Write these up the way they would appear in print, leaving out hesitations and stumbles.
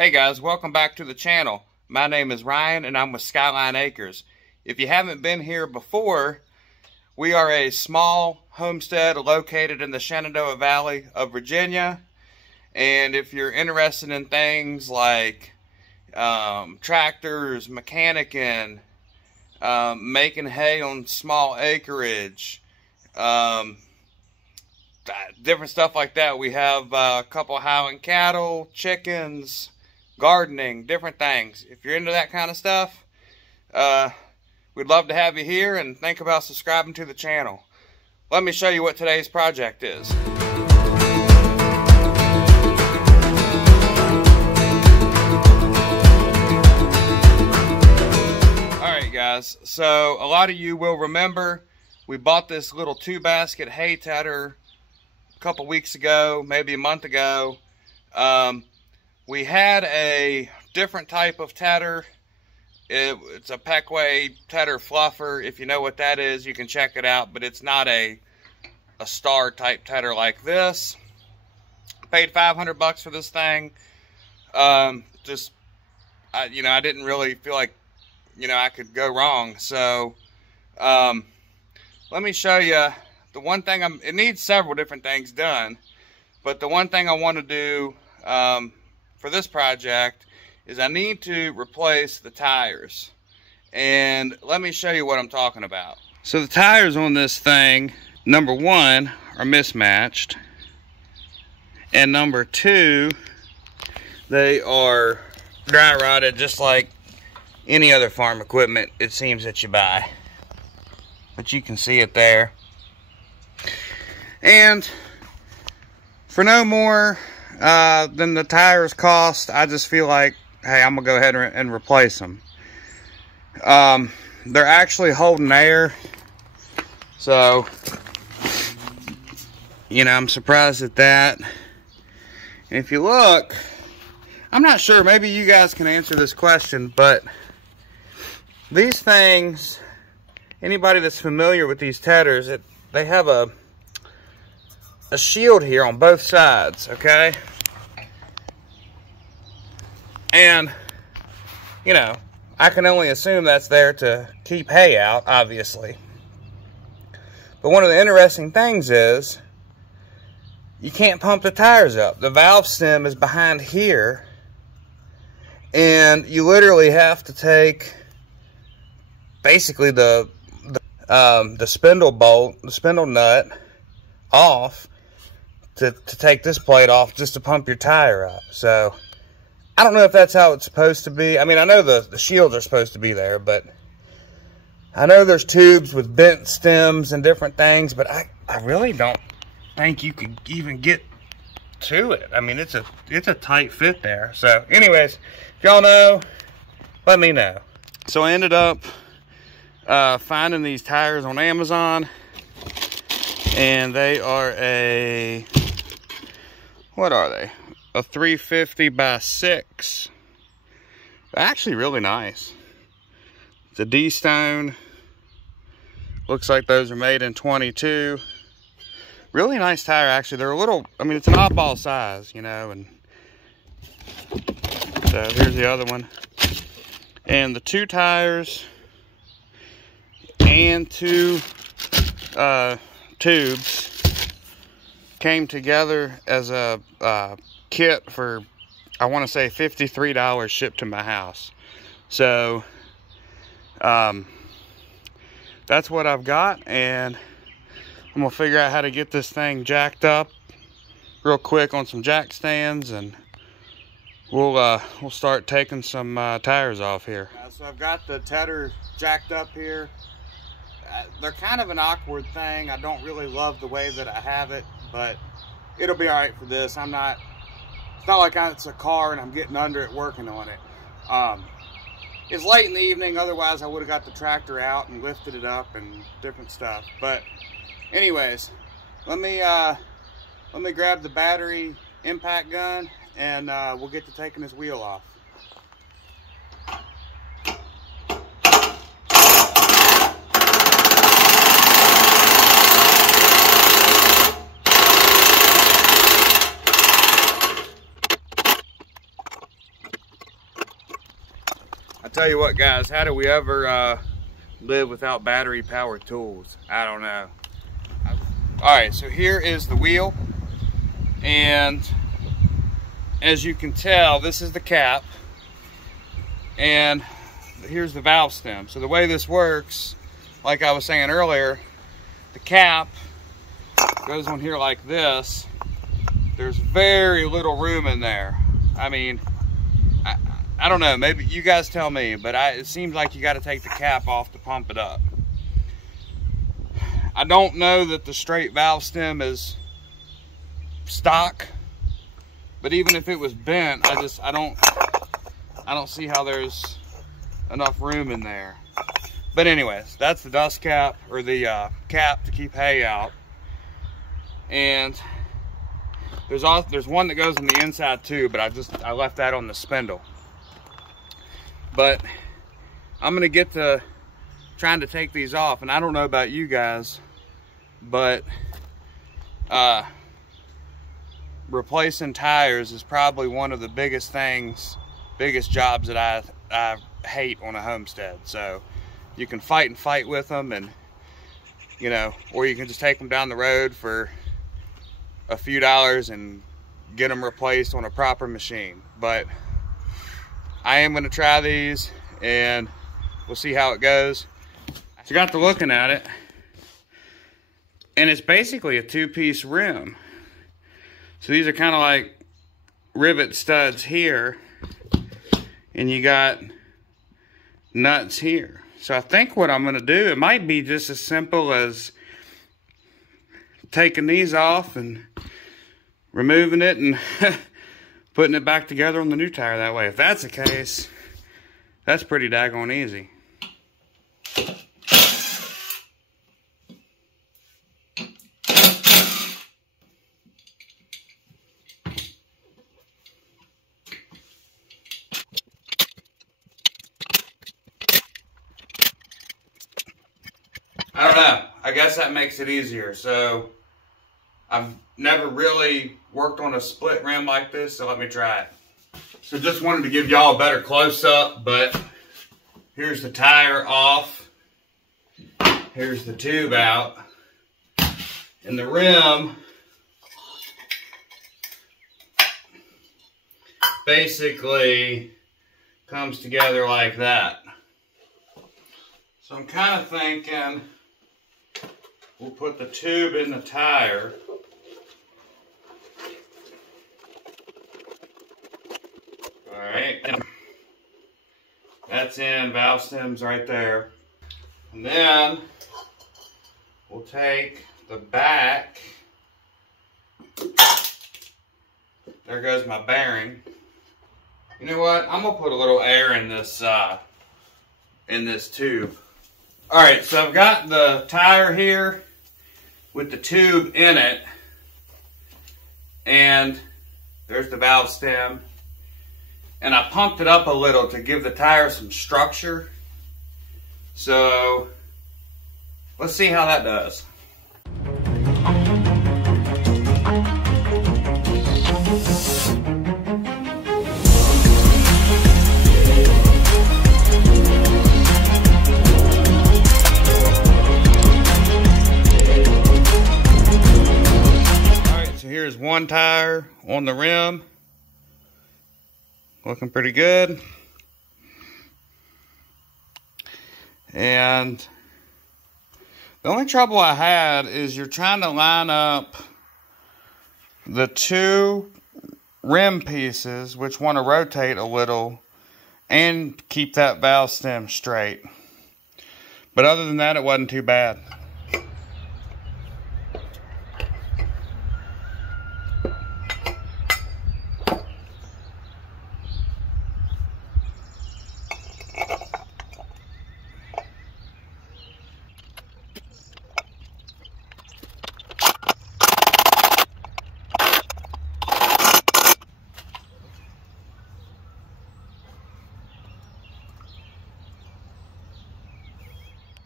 Hey guys, welcome back to the channel. My name is Ryan and I'm with Skyline Acres. If you haven't been here before, we are a small homestead located in the Shenandoah Valley of Virginia. And if you're interested in things like tractors, mechanicking, making hay on small acreage, different stuff like that. We have a couple of Highland cattle, chickens, gardening, different things. If you're into that kind of stuff, we'd love to have you here, and think about subscribing to the channel. Let me show you what today's project is. Alright guys, so a lot of you will remember we bought this little 2-basket hay tedder a couple weeks ago, maybe a month ago. We had a different type of tedder. It's a Peckway tedder fluffer. If you know what that is, you can check it out, but it's not a star type tedder like this. Paid $500 for this thing. I didn't really feel like, I could go wrong. So, let me show you the one thing. It needs several different things done, but the one thing I want to do for this project is I need to replace the tires. And let me show you what I'm talking about. So the tires on this thing, number one, are mismatched. And number two, they are dry rotted just like any other farm equipment it seems that you buy. But you can see it there. And for no more than the tires cost, I just feel like, hey, I'm gonna go ahead and replace them. They're actually holding air, so I'm surprised at that. And if you look, I'm not sure, maybe you guys can answer this question, but these things, anybody that's familiar with these tedders, they have a shield here on both sides, okay? And, I can only assume that's there to keep hay out, obviously. But one of the interesting things is, you can't pump the tires up. The valve stem is behind here, and you literally have to take, basically, the spindle bolt, the spindle nut, off to take this plate off just to pump your tire up. So I don't know if that's how it's supposed to be. I mean, I know the shields are supposed to be there, but I know there's tubes with bent stems and different things, but I really don't think you could even get to it. I mean, it's a tight fit there. So anyways, if y'all know, let me know. So I ended up finding these tires on Amazon, and they are what are they? A 350 by 6. They're actually really nice. It's a D-stone. Looks like those are made in 22. Really nice tire, actually. They're a little, it's an oddball size, and so here's the other one. And the 2 tires and 2 tubes came together as a kit for, I want to say, $53 shipped to my house. So that's what I've got, and I'm gonna figure out how to get this thing jacked up real quick on some jack stands, and we'll start taking some tires off here. So I've got the tedder jacked up here. They're kind of an awkward thing. I don't really love the way that I have it, but it'll be all right for this. It's not like it's a car and I'm getting under it working on it. It's late in the evening, otherwise I would have got the tractor out and lifted it up and different stuff. But anyways, let me grab the battery impact gun, and we'll get to taking this wheel off. tell you what, guys, how do we ever live without battery powered tools? I don't know. All right, so here is the wheel, and as you can tell, this is the cap, and here's the valve stem. So the way this works, like I was saying earlier, the cap goes on here like this. There's very little room in there. I mean, I don't know, maybe you guys tell me, but it seems like you got to take the cap off to pump it up. I don't know that the straight valve stem is stock, but even if it was bent, I don't see how there's enough room in there. But anyways, that's the dust cap, or the cap to keep hay out. And there's one that goes on the inside too, but I left that on the spindle. But I'm gonna get to trying to take these off, and I don't know about you guys, but replacing tires is probably one of the biggest jobs that I hate on a Homestead. So you can fight with them, and you know, or you can just take them down the road for a few dollars and get them replaced on a proper machine. But I am going to try these, and we'll see how it goes. So got to looking at it, and it's basically a two-piece rim. So these are kind of like rivet studs here, and you got nuts here. So I think what I'm going to do, it might be just as simple as taking these off and removing it and putting it back together on the new tire that way. If that's the case, that's pretty daggone easy. I don't know. I guess that makes it easier. So I've never really worked on a split rim like this, so let me try it. So just wanted to give y'all a better close-up, but here's the tire off. Here's the tube out. And the rim basically comes together like that. So I'm kind of thinking we'll put the tube in the tire. Alright, that's in, valve stem's right there. And then we'll take the back. There goes my bearing. You know what? I'm gonna put a little air in this tube. Alright, so I've got the tire here with the tube in it, and there's the valve stem. And I pumped it up a little to give the tire some structure. So let's see how that does. Alright, so here's one tire on the rim. Looking pretty good. And the only trouble I had is you're trying to line up the two rim pieces, which want to rotate a little, and keep that valve stem straight. But other than that, it wasn't too bad.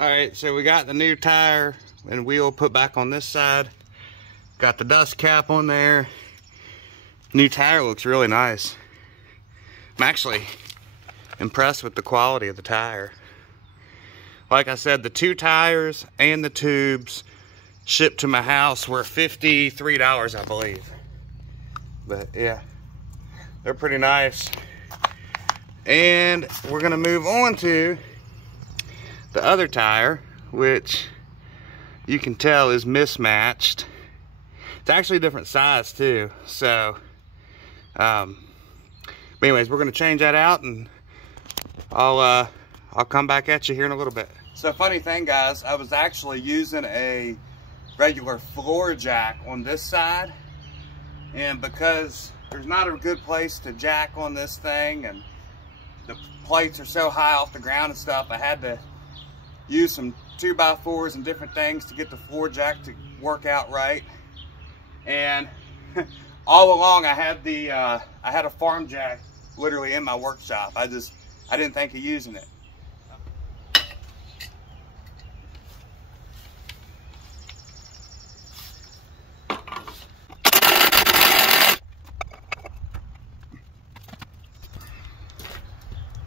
Alright, so we got the new tire and wheel put back on this side. Got the dust cap on there. New tire looks really nice. I'm actually impressed with the quality of the tire. Like I said, the 2 tires and the tubes shipped to my house were $53, I believe. But yeah, they're pretty nice. And we're gonna move on to the other tire, which you can tell is mismatched. It's actually a different size too. So, but anyways, we're gonna change that out, and I'll come back at you here in a little bit. So funny thing, guys, I was actually using a regular floor jack on this side, and because there's not a good place to jack on this thing, and the plates are so high off the ground and stuff, I had to use some 2x4s and different things to get the floor jack to work out right. And all along I had a farm jack literally in my workshop. I didn't think of using it.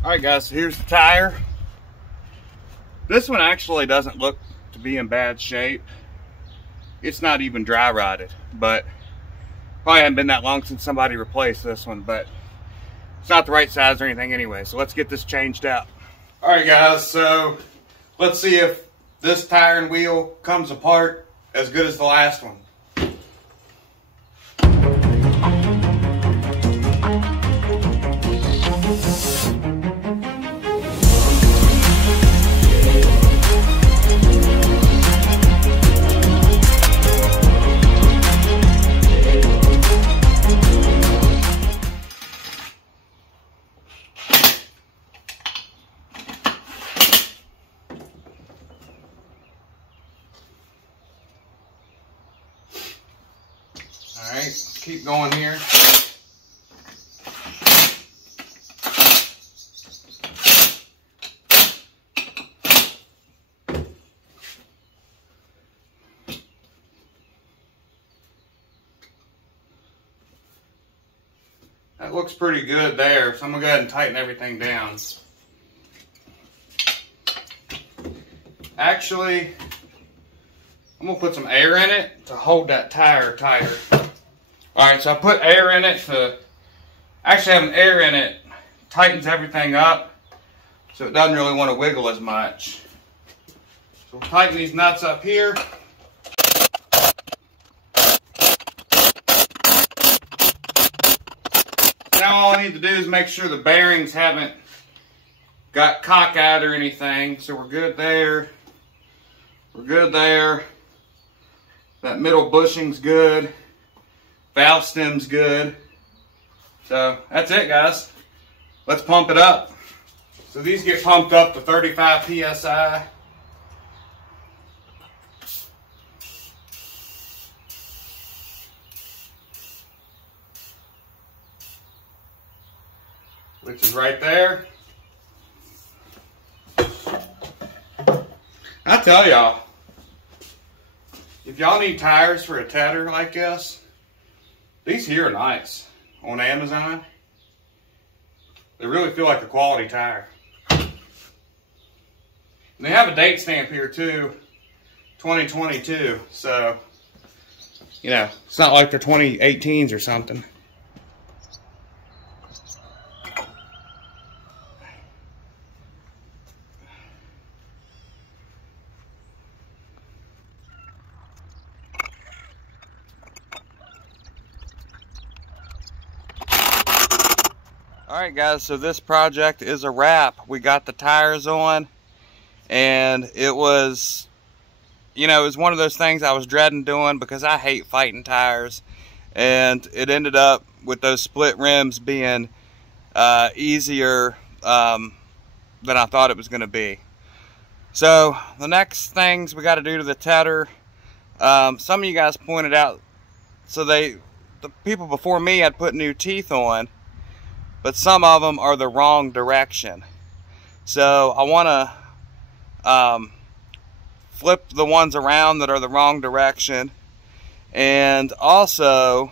Alright guys, so here's the tire. This one actually doesn't look to be in bad shape. It's not even dry rotted, but probably hadn't been that long since somebody replaced this one, but it's not the right size or anything anyway, so let's get this changed out. Alright guys, so let's see if this tire and wheel comes apart as good as the last one. Alright, keep going here. That looks pretty good there, so I'm going to go ahead and tighten everything down. Actually, I'm going to put some air in it to hold that tire tighter. Alright, so I put air in it to, actually having air in it tightens everything up, so it doesn't really want to wiggle as much. So we'll tighten these nuts up here. Now all I need to do is make sure the bearings haven't got cockeyed or anything, so we're good there. We're good there. That middle bushing's good. Valve stem's good. So that's it, guys. Let's pump it up. So these get pumped up to 35 psi. Which is right there. I tell y'all, if y'all need tires for a tedder like this, these here are nice on Amazon. They really feel like a quality tire. And they have a date stamp here too, 2022. So, you know, it's not like they're 2018s or something. Alright guys, so this project is a wrap. We got the tires on, and it was, you know, it was one of those things I was dreading doing because I hate fighting tires, and it ended up with those split rims being easier than I thought it was going to be. So the next things we got to do to the tedder, some of you guys pointed out, so the people before me had put new teeth on, but some of them are the wrong direction. So I want to flip the ones around that are the wrong direction. And also,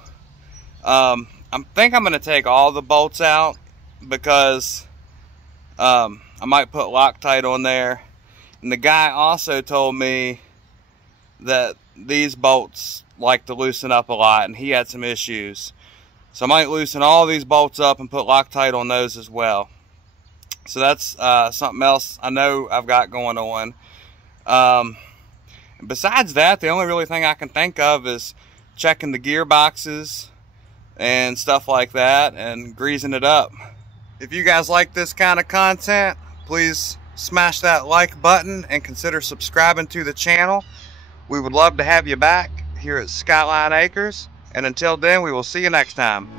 I think I'm going to take all the bolts out because I might put Loctite on there. And the guy also told me that these bolts like to loosen up a lot, and he had some issues. So I might loosen all these bolts up and put Loctite on those as well. So that's something else I know I've got going on. Besides that, the only really thing I can think of is checking the gearboxes and stuff like that and greasing it up. If you guys like this kind of content, please smash that like button and consider subscribing to the channel. We would love to have you back here at Skyline Acres. And until then, we will see you next time.